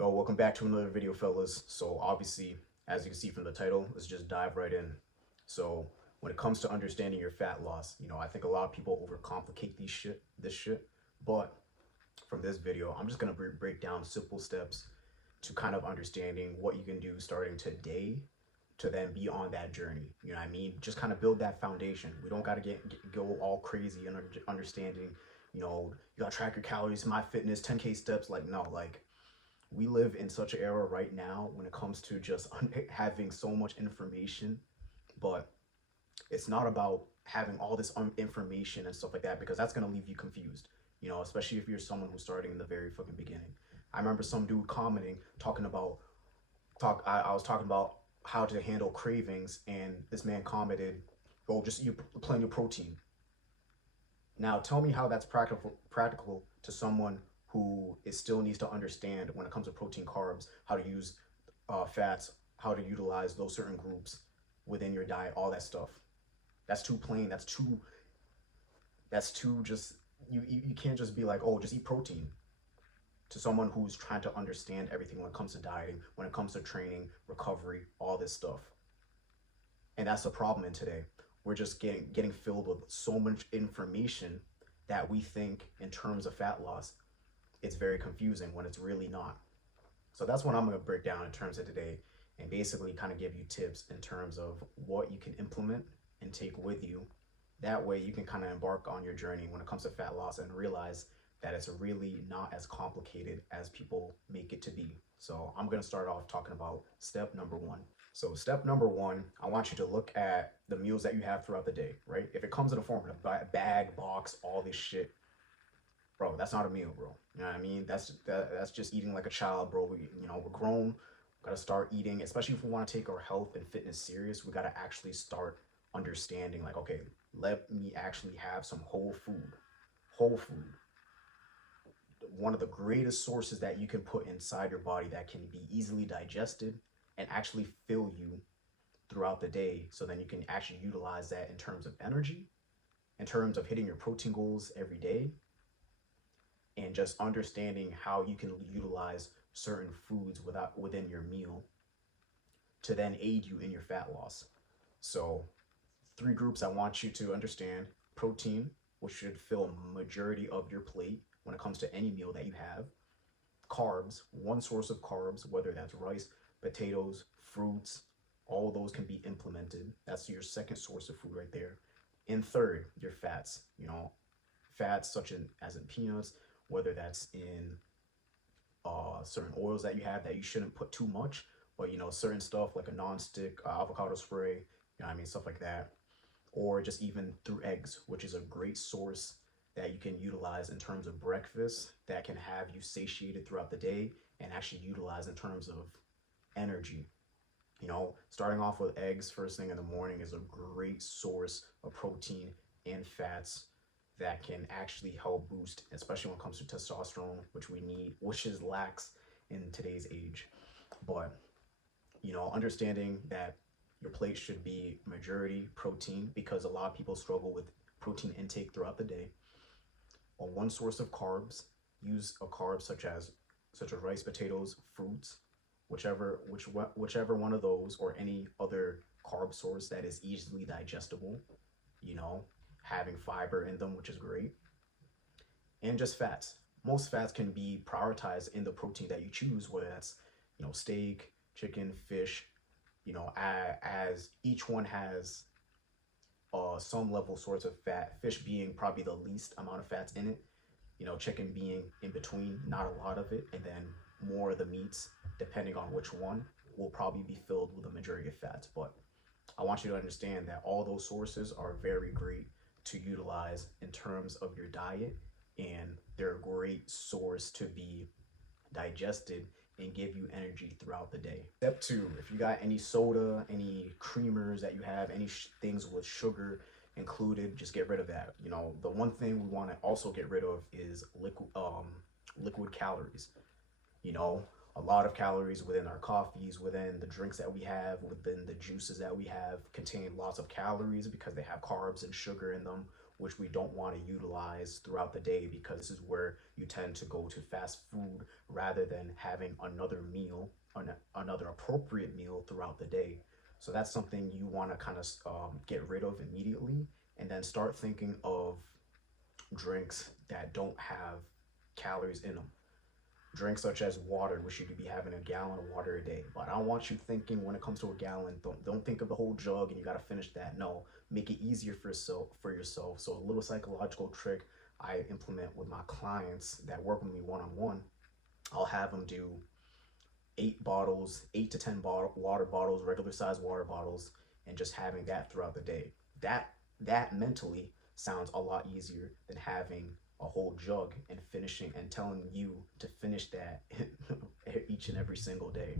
Yo, welcome back to another video, fellas. So obviously, as you can see from the title, let's just dive right in. So when it comes to understanding your fat loss, I think a lot of people overcomplicate this shit. But from this video, I'm just gonna break down simple steps to kind of understanding what you can do starting today to then be on that journey. You know what I mean? Just kind of build that foundation. We don't gotta go all crazy and understanding. You gotta track your calories, my fitness, 10K steps. Like no, like we live in such an era right now when it comes to just having so much information, but it's not about having all this information and stuff like that, because that's going to leave you confused, especially if you're someone who's starting in the very fucking beginning. I remember some dude commenting, talking about, I was talking about how to handle cravings, and this man commented, oh, just eat plenty of protein. Now tell me how that's practical to someone who still needs to understand when it comes to protein, carbs, how to use fats, how to utilize those certain groups within your diet, all that stuff. That's too plain. That's too just, you can't just be like, oh, just eat protein, to someone who's trying to understand everything when it comes to dieting, when it comes to training, recovery, all this stuff. And that's the problem in today. We're just getting filled with so much information that we think in terms of fat loss, it's very confusing when it's really not. So that's what I'm going to break down in terms of today, and basically kind of give you tips in terms of what you can implement and take with you. That way you can kind of embark on your journey when it comes to fat loss and realize that it's really not as complicated as people make it to be. So I'm going to start off talking about step number one. So step number one, I want you to look at the meals that you have throughout the day, right? If it comes in a form of a bag, box, all this shit, bro, that's not a meal, bro. You know what I mean? That's just eating like a child, bro. We're grown. We gotta start eating, especially if we want to take our health and fitness serious. We gotta actually start understanding, like, okay, let me actually have some whole food. Whole food. One of the greatest sources that you can put inside your body that can be easily digested and actually fill you throughout the day, so then you can actually utilize that in terms of energy, in terms of hitting your protein goals every day, and just understanding how you can utilize certain foods within your meal to then aid you in your fat loss. So 3 groups I want you to understand: protein, which should fill a majority of your plate when it comes to any meal that you have; carbs, one source of carbs, whether that's rice, potatoes, fruits, all of those can be implemented. That's your second source of food right there. And third, your fats, fats such as in peanuts, whether that's in certain oils that you have that you shouldn't put too much, but certain stuff like a non-stick avocado spray, stuff like that. Or just even through eggs, which is a great source that you can utilize in terms of breakfast, that can have you satiated throughout the day and actually utilize in terms of energy. Starting off with eggs first thing in the morning is a great source of protein and fats that can actually help boost, especially when it comes to testosterone, which we need, which is lax in today's age. But understanding that your plate should be majority protein, because a lot of people struggle with protein intake throughout the day. On one source of carbs, use a carb such as rice, potatoes, fruits, whichever one of those, or any other carb source that is easily digestible, having fiber in them, which is great. And just fats. Most fats can be prioritized in the protein that you choose, whether that's steak, chicken, fish, as each one has some level sorts of fat, fish being probably the least amount of fats in it, chicken being in between, not a lot of it, and then more of the meats, depending on which one, will probably be filled with a majority of fats. But I want you to understand that all those sources are very great to utilize in terms of your diet, and they're a great source to be digested and give you energy throughout the day. Step 2, if you got any soda, any creamers that you have, any things with sugar included, just get rid of that. The one thing we want to also get rid of is liquid calories. A lot of calories within our coffees, within the drinks that we have, within the juices that we have, contain lots of calories because they have carbs and sugar in them, which we don't want to utilize throughout the day, because this is where you tend to go to fast food rather than having another meal, another appropriate meal throughout the day. So that's something you want to kind of get rid of immediately, and then start thinking of drinks that don't have calories in them. Drinks such as water, which you could be having a gallon of water a day. But I don't want you thinking when it comes to a gallon, don't think of the whole jug and you gotta finish that. No, make it easier for yourself. So a little psychological trick I implement with my clients that work with me one on one. I'll have them do 8 bottles, 8 to 10 water bottles, regular size water bottles, and just having that throughout the day. That mentally sounds a lot easier than having a whole jug and finishing and telling you to finish that each and every single day.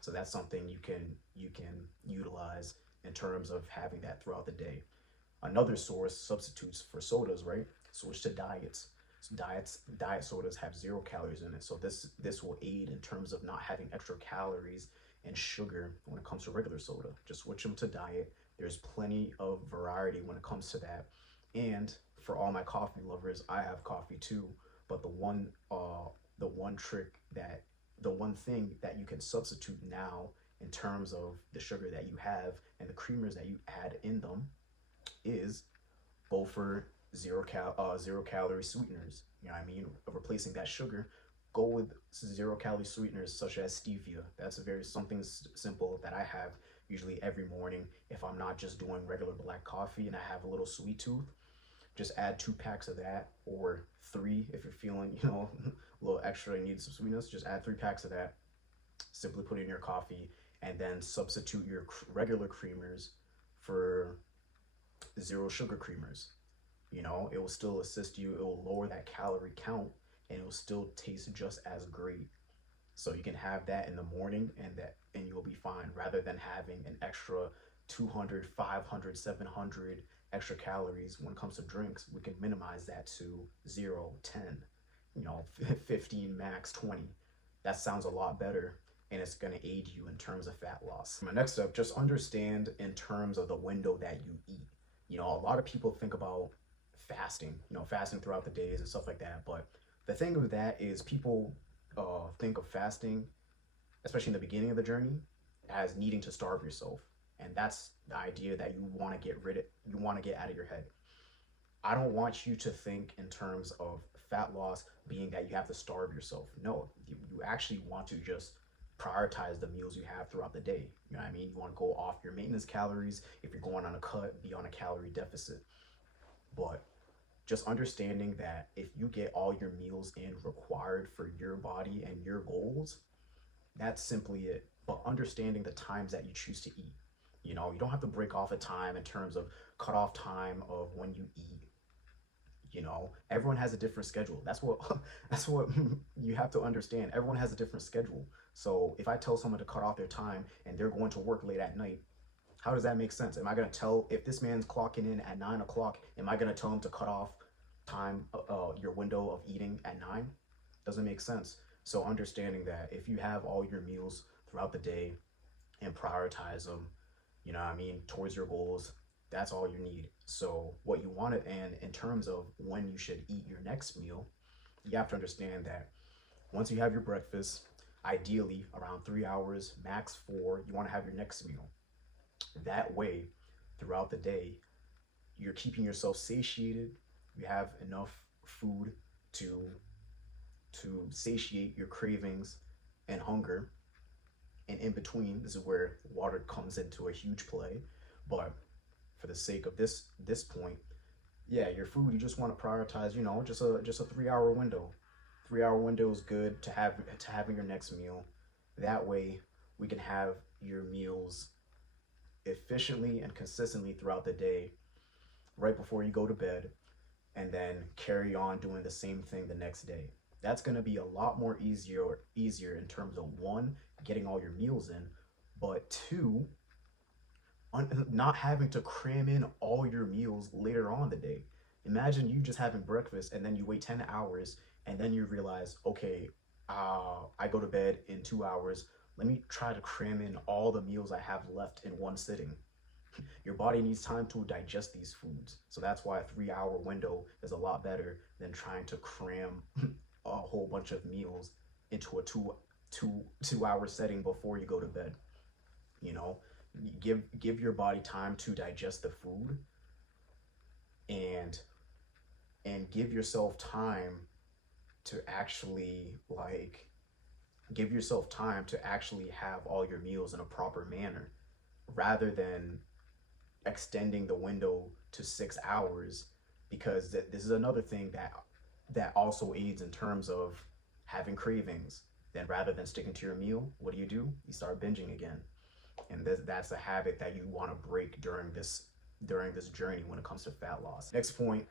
So that's something you can utilize in terms of having that throughout the day. Another source, substitutes for sodas, right? Switch to diets. So diet sodas have 0 calories in it. So this will aid in terms of not having extra calories and sugar when it comes to regular soda. Just switch them to diet. There's plenty of variety when it comes to that. And for all my coffee lovers, I have coffee too. But the one thing that you can substitute now in terms of the sugar that you have and the creamers that you add in them is go for 0 calorie sweeteners. You know what I mean? Replacing that sugar, go with 0 calorie sweeteners such as stevia. That's a very something simple that I have usually every morning if I'm not just doing regular black coffee and I have a little sweet tooth. Just add 2 packs of that, or 3 if you're feeling, a little extra and need some sweetness. Just add 3 packs of that. Simply put it in your coffee, and then substitute your regular creamers for 0 sugar creamers. It will still assist you. It will lower that calorie count, and it will still taste just as great. So you can have that in the morning, and you'll be fine, rather than having an extra 200, 500, 700 extra calories. When it comes to drinks, we can minimize that to 0, 10, 15 max, 20. That sounds a lot better, and it's going to aid you in terms of fat loss. My next step, just understand in terms of the window that you eat. A lot of people think about fasting, fasting throughout the days and stuff like that. But the thing with that is people think of fasting, especially in the beginning of the journey, as needing to starve yourself. And that's the idea that you want to get out of your head. I don't want you to think in terms of fat loss being that you have to starve yourself. No, you actually want to just prioritize the meals you have throughout the day. You know what I mean? You want to go off your maintenance calories. If you're going on a cut, be on a calorie deficit. But just understanding that if you get all your meals in required for your body and your goals, that's simply it. But understanding the times that you choose to eat. You don't have to break off a time in terms of cutoff time of when you eat. Everyone has a different schedule. That's what that's what you have to understand. Everyone has a different schedule. So if I tell someone to cut off their time and they're going to work late at night, how does that make sense? Am I going to tell, if this man's clocking in at 9 o'clock, am I going to tell him to cut off time, your window of eating at 9? Doesn't make sense. So understanding that if you have all your meals throughout the day and prioritize them, towards your goals, that's all you need. So what you want to, and in terms of when you should eat your next meal, you have to understand that once you have your breakfast, ideally around 3 hours, max 4, you want to have your next meal. That way, throughout the day, you're keeping yourself satiated. You have enough food to satiate your cravings and hunger. And in between, this is where water comes into a huge play. But for the sake of this point, yeah, your food, you just want to prioritize, just a 3 hour window. 3 hour window is good to having your next meal. That way, we can have your meals efficiently and consistently throughout the day, right before you go to bed, and then carry on doing the same thing the next day. That's going to be a lot more easier in terms of, one, getting all your meals in, but 2, not having to cram in all your meals later on the day. Imagine you just having breakfast and then you wait 10 hours and then you realize, okay, I go to bed in 2 hours. Let me try to cram in all the meals I have left in one sitting. Your body needs time to digest these foods. So that's why a 3 hour window is a lot better than trying to cram a whole bunch of meals into a two hour setting before you go to bed. You know, give your body time to digest the food, and give yourself time to actually give yourself time to actually have all your meals in a proper manner, rather than extending the window to 6 hours, because this is another thing that also aids in terms of having cravings. Then rather than sticking to your meal, what do? You start binging again. And that's a habit that you want to break during this journey when it comes to fat loss. Next point,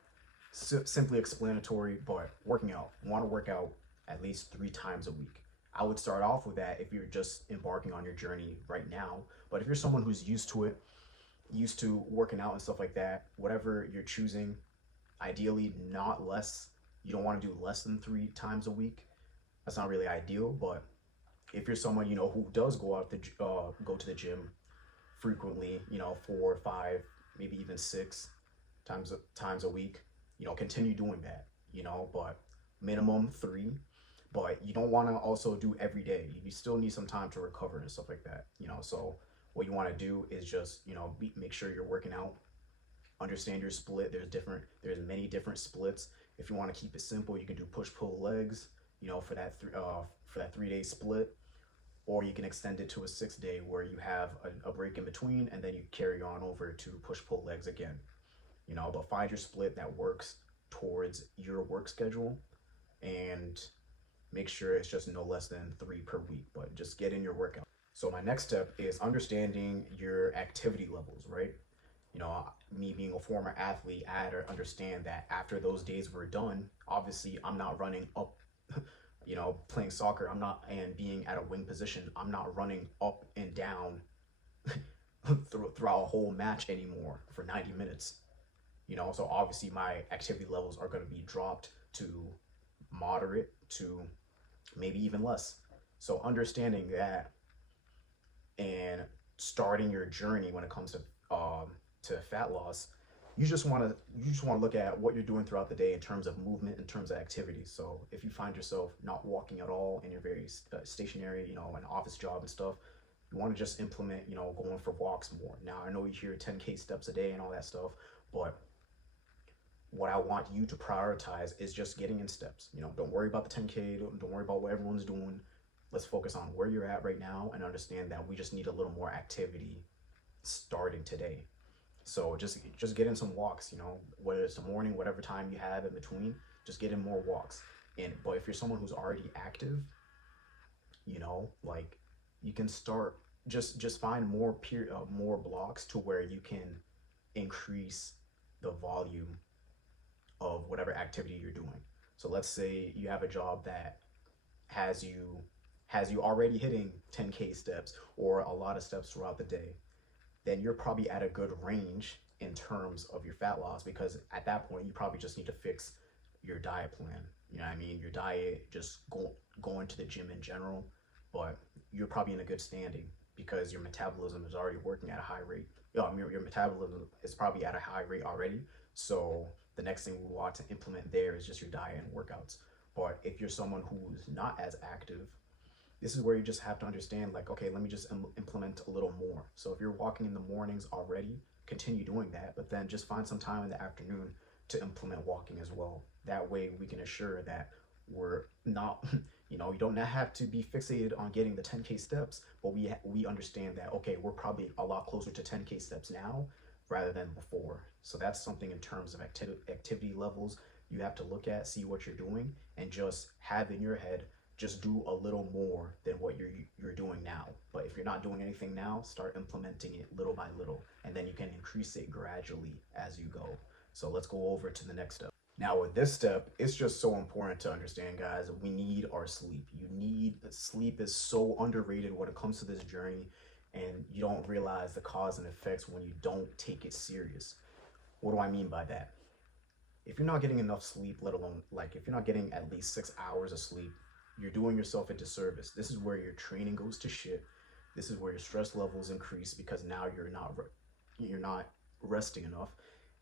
simply explanatory, but working out. You want to work out at least 3 times a week. I would start off with that if you're just embarking on your journey right now. But if you're someone who's used to it, used to working out and stuff like that, whatever you're choosing, ideally not less. You don't want to do less than 3 times a week. That's not really ideal. But if you're someone, who does go to the gym frequently, 4 or 5, maybe even 6 times a week, continue doing that, but minimum 3. But you don't want to also do every day. You still need some time to recover and stuff like that, so what you want to do is just, make sure you're working out. Understand your split. There's many different splits. If you want to keep it simple, you can do push pull legs, for that 3 day split, or you can extend it to a 6 day where you have a break in between, and then you carry on over to push pull legs again. But find your split that works towards your work schedule, and make sure it's just no less than 3 per week, but just get in your workout. So my next step is understanding your activity levels, right? Me being a former athlete, I had to understand that after those days were done, obviously I'm not running up, playing soccer, and being at a wing position, I'm not running up and down throughout a whole match anymore for 90 minutes. So obviously my activity levels are going to be dropped to moderate to maybe even less. So understanding that, and starting your journey when it comes to fat loss, you just want to look at what you're doing throughout the day in terms of movement, in terms of activity. So if you find yourself not walking at all and you're very stationary, an office job and stuff, you want to just implement, going for walks more. Now I know you hear 10K steps a day and all that stuff, but what I want you to prioritize is just getting in steps. Don't worry about the 10K. Don't worry about what everyone's doing. Let's focus on where you're at right now and understand that we just need a little more activity starting today. So just get in some walks, whether it's the morning, whatever time you have in between, just get in more walks. But if you're someone who's already active, you can start, just find more blocks to where you can increase the volume of whatever activity you're doing. So let's say you have a job that has you already hitting 10K steps or a lot of steps throughout the day. Then you're probably at a good range in terms of your fat loss, because at that point you probably just need to fix your diet plan. Your diet, just going to the gym in general, but you're probably in a good standing because your metabolism is already working at a high rate. Your metabolism is probably at a high rate already. So the next thing we want to implement there is just your diet and workouts. But if you're someone who's not as active, this is where you just have to understand, okay, let me just implement a little more. So if you're walking in the mornings already, continue doing that, but then just find some time in the afternoon to implement walking as well. That way we can assure that we're not, you don't have to be fixated on getting the 10K steps, but we understand that, okay, we're probably a lot closer to 10K steps now rather than before. So that's something in terms of activity levels you have to look at, see what you're doing, and just have in your head, just do a little more than what you're doing now. But if you're not doing anything now, start implementing it little by little, and then you can increase it gradually as you go. So let's go over to the next step. Now with this step, it's just so important to understand, guys, we need our sleep. Sleep is so underrated when it comes to this journey, and you don't realize the cause and effects when you don't take it serious. What do I mean by that? If you're not getting enough sleep, let alone if you're not getting at least 6 hours of sleep, you're doing yourself a disservice. This is where your training goes to shit. This is where your stress levels increase, because now you're not resting enough,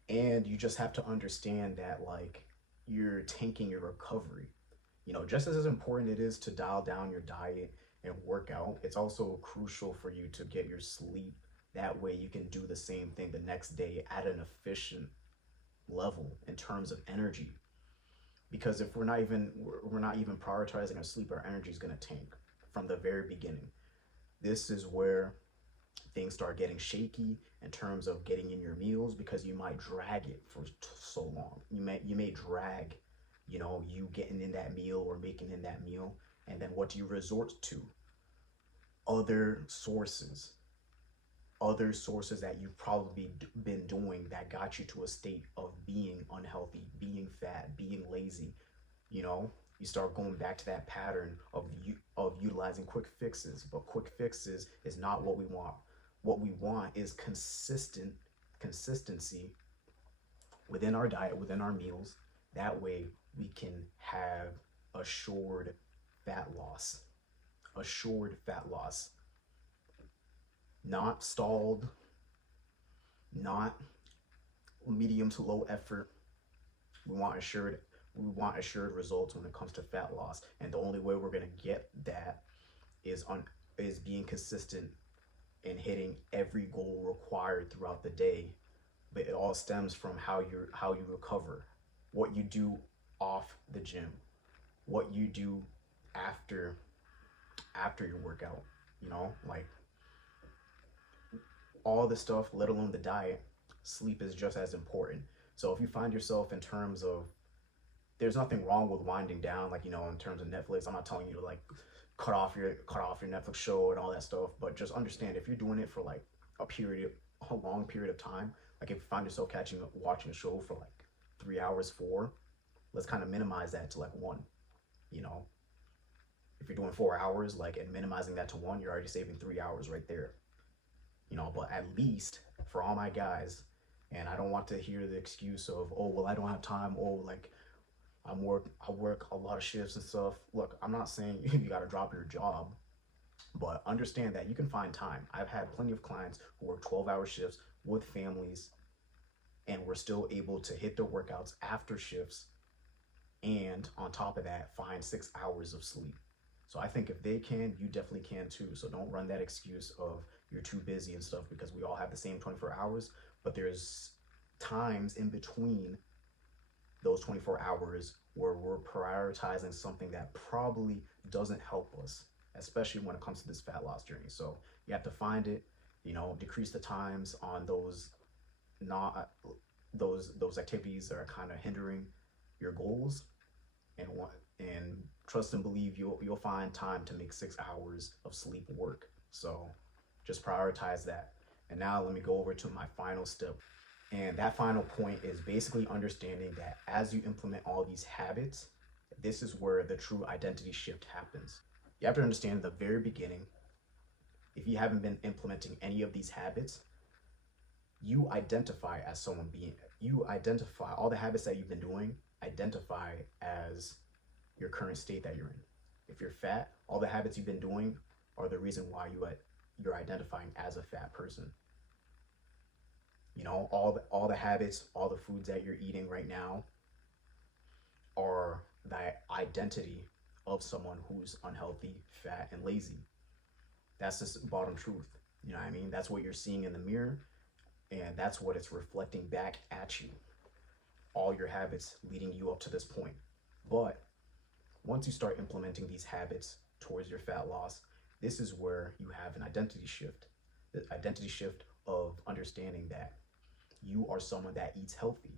and you just have to understand that like you're tanking your recovery. Just as important it is to dial down your diet and work out, it's also crucial for you to get your sleep. That way you can do the same thing the next day at an efficient level in terms of energy. Because if we're not even prioritizing our sleep, our energy is going to tank from the very beginning. This is where things start getting shaky in terms of getting in your meals, because you might drag it for so long. You may drag, you getting in that meal or making in that meal, and then what do you resort to? Other sources, other sources that you've probably been doing that got you to a state of being unhealthy, being fat, being lazy. You know, you start going back to that pattern of utilizing quick fixes, but quick fixes is not what we want. What we want is consistency within our diet, within our meals. That way we can have assured fat loss, assured fat loss, not stalled, not medium to low effort. We want assured results when it comes to fat loss, and the only way we're going to get that is being consistent and hitting every goal required throughout the day. But it all stems from how you recover, what you do off the gym, what you do after your workout. Like all the stuff, let alone the diet. Sleep is just as important. So if you find yourself in terms of, there's nothing wrong with winding down, like, in terms of Netflix. I'm not telling you to like cut off your Netflix show and all that stuff, but just understand, if you're doing it for like a long period of time, like if you find yourself watching a show for like 3 hours, four, let's kind of minimize that to like one. You know, if you're doing 4 hours, like, and minimizing that to one, you're already saving 3 hours right there. But at least for all my guys, and I don't want to hear the excuse of, oh, well, I don't have time, oh, like I work a lot of shifts and stuff. Look, I'm not saying you got to drop your job, but understand that you can find time. I've had plenty of clients who work 12-hour shifts with families, and we're still able to hit their workouts after shifts, and on top of that, find 6 hours of sleep. So I think if they can, you definitely can too. So don't run that excuse of you're too busy and stuff, because we all have the same 24 hours, but there's times in between those 24 hours where we're prioritizing something that probably doesn't help us, especially when it comes to this fat loss journey. So you have to find it, decrease the times on not those activities that are kind of hindering your goals, and trust and believe you'll find time to make 6 hours of sleep work. So just prioritize that. And now let me go over to my final step. And that final point is basically understanding that as you implement all these habits, this is where the true identity shift happens. You have to understand at the very beginning, if you haven't been implementing any of these habits, you identify all the habits that you've been doing, identify as your current state that you're in. If you're fat, all the habits you've been doing are the reason why you're identifying as a fat person. All the habits, all the foods that you're eating right now are the identity of someone who's unhealthy, fat, and lazy. That's just bottom truth. You know what I mean? That's what you're seeing in the mirror, and that's what it's reflecting back at you. All your habits leading you up to this point. But once you start implementing these habits towards your fat loss, this is where you have an identity shift. The identity shift of understanding that you are someone that eats healthy.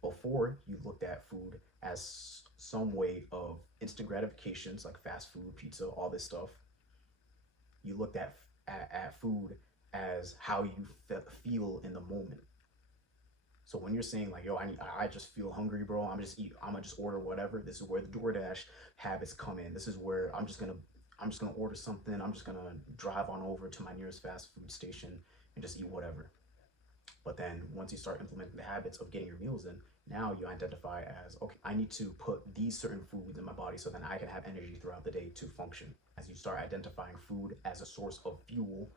Before, you looked at food as some way of instant gratifications, like fast food, pizza, all this stuff. You looked at food as how you feel in the moment. So when you're saying like, yo, I just feel hungry, bro, I'm gonna just order whatever. This is where the DoorDash habits come in. This is where I'm just gonna order something. I'm just gonna drive on over to my nearest fast food station and just eat whatever. But then once you start implementing the habits of getting your meals in, now you identify as, okay, I need to put these certain foods in my body so then I can have energy throughout the day to function. As you start identifying food as a source of fuel,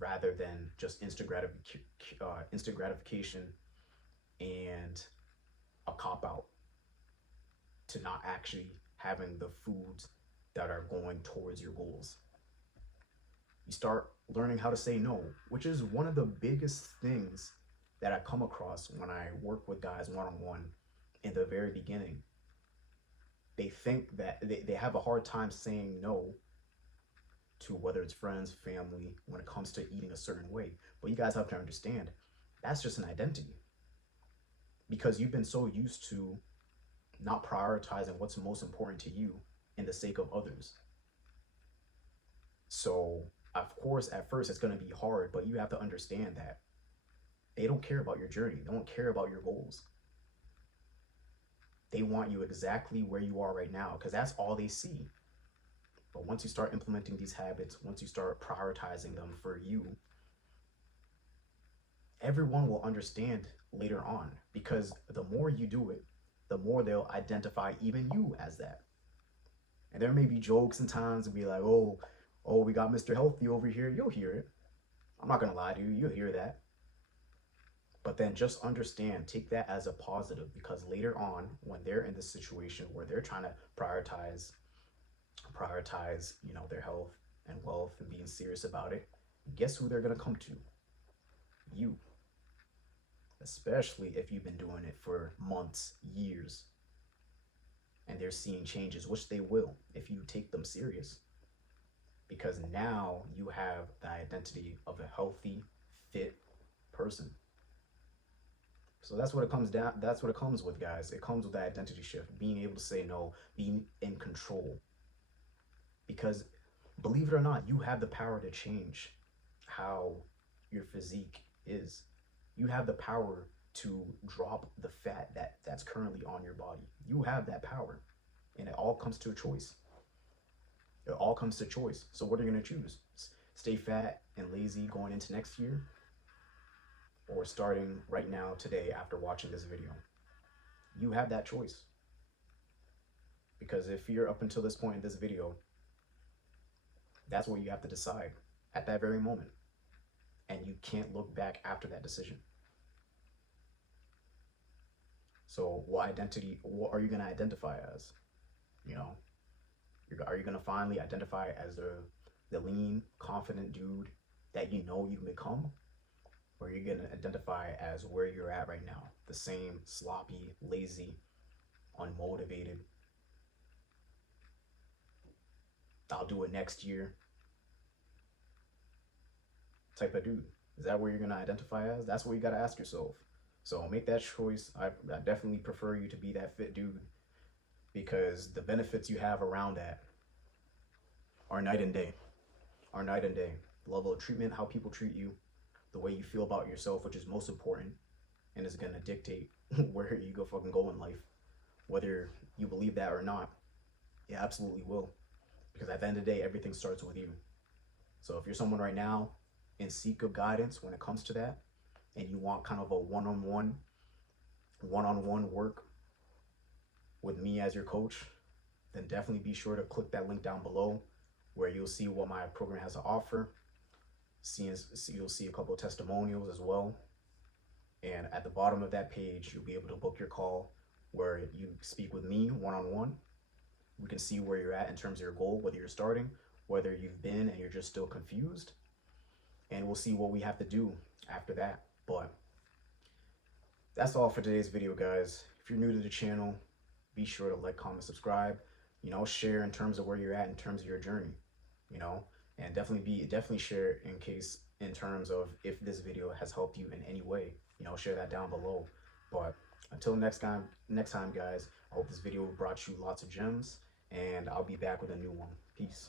rather than just instant gratification and a cop out to not actually having the foods that are going towards your goals. You start learning how to say no, which is one of the biggest things that I come across when I work with guys one on one in the very beginning. They think that they have a hard time saying no to whether it's friends, family, when it comes to eating a certain way. But you guys have to understand that's just an identity because you've been so used to not prioritizing what's most important to you in the sake of others. So, of course, at first it's going to be hard, but you have to understand that they don't care about your journey, they don't care about your goals. They want you exactly where you are right now because that's all they see. But once you start implementing these habits, once you start prioritizing them for you, everyone will understand later on because the more you do it, the more they'll identify even you as that. And there may be jokes and times and be like, oh, we got Mr. Healthy over here. You'll hear it. I'm not going to lie to you. You'll hear that. But then just understand, take that as a positive because later on, when they're in this situation where they're trying to prioritize, their health and wealth and being serious about it, guess who they're going to come to? You. Especially if you've been doing it for months, years, and they're seeing changes, which they will if you take them serious. Because now you have the identity of a healthy, fit person. So that's what it comes down. That's what it comes with, guys. It comes with that identity shift, being able to say no, being in control. Because believe it or not, you have the power to change how your physique is. You have the power to drop the fat that's currently on your body. You have that power. And it all comes to a choice. It all comes to choice. So what are you going to choose? Stay fat and lazy going into next year? Or starting right now, today, after watching this video? You have that choice. Because if you're up until this point in this video, that's what you have to decide at that very moment. And you can't look back after that decision. So what are you going to identify as? Are you going to finally identify as the lean, confident dude that you know you can become? Or are you going to identify as where you're at right now? The same sloppy, lazy, unmotivated, I'll do it next year type of dude? Is that where you're going to identify as? That's what you got to ask yourself. So make that choice. I definitely prefer you to be that fit dude because the benefits you have around that are night and day. The level of treatment, how people treat you, the way you feel about yourself, which is most important and is going to dictate where you go in life. Whether you believe that or not, it absolutely will. Because at the end of the day, everything starts with you. So if you're someone right now in seek of guidance when it comes to that, and you want kind of a one-on-one work with me as your coach, then definitely be sure to click that link down below where you'll see what my program has to offer. You'll see a couple of testimonials as well. And at the bottom of that page, you'll be able to book your call where you speak with me one-on-one. We can see where you're at in terms of your goal, whether you're starting, whether you've been and you're just still confused. And we'll see what we have to do after that. But that's all for today's video, guys. If you're new to the channel, be sure to like, comment, subscribe, share in terms of where you're at in terms of your journey, and definitely share in terms of if this video has helped you in any way, share that down below. But until next time, guys, I hope this video brought you lots of gems, and I'll be back with a new one. Peace.